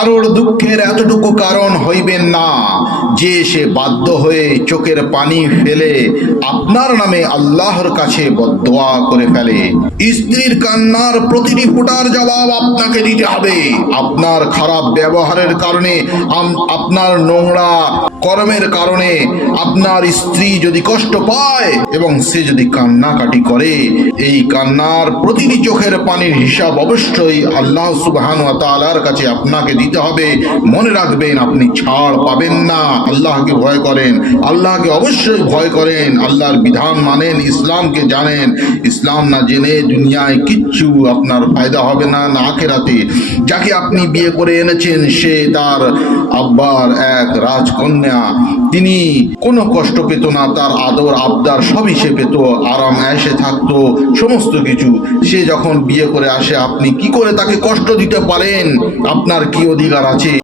কারোর দুঃখের এতটুকু কারণ হইবেন না যে সে বাধ্য হয়ে চোখের পানি ফেলে আপনার নামে আল্লাহর কাছে বদদোয়া করে ফেলে। স্ত্রীর কান্নার প্রতিটি ফোঁটার জবাব আপনাকে দিতে হবে। আপনার খারাপ ব্যবহারের কারণে, আপনার নোংরা কর্মের কারণে আপনার স্ত্রী যদি কষ্ট পায় এবং সে যদি কান্নাকাটি করে, এই কান্নার প্রতিটি চোখের পানির হিসাব অবশ্যই আল্লাহ সুবহানাহু ওয়া তাআলার কাছে আপনাকে দিতে হবে। মনে রাখবেন, আপনি ছাড় পাবেন না। আল্লাহকে ভয় করেন, আল্লাহকে অবশ্যই ভয় করেন, আল্লাহর বিধান মানেন, ইসলামকে জানেন। ইসলাম না জেনে দুনিয়ায় কিচ্ছু আপনার ফায়দা হবে না, না আখিরাতে। যাকে আপনি বিয়ে করে এনেছেন সে তার আব্বার এক রাজকন্যা, তিনি কোনো কষ্ট পেত না, তার আদর আবদার সবই সে পেত, আরাম এসে থাকতো, সমস্ত কিছু। সে যখন বিয়ে করে আসে, আপনি কি করে তাকে কষ্ট দিতে পারেন? আপনার কি অধিকার আছে?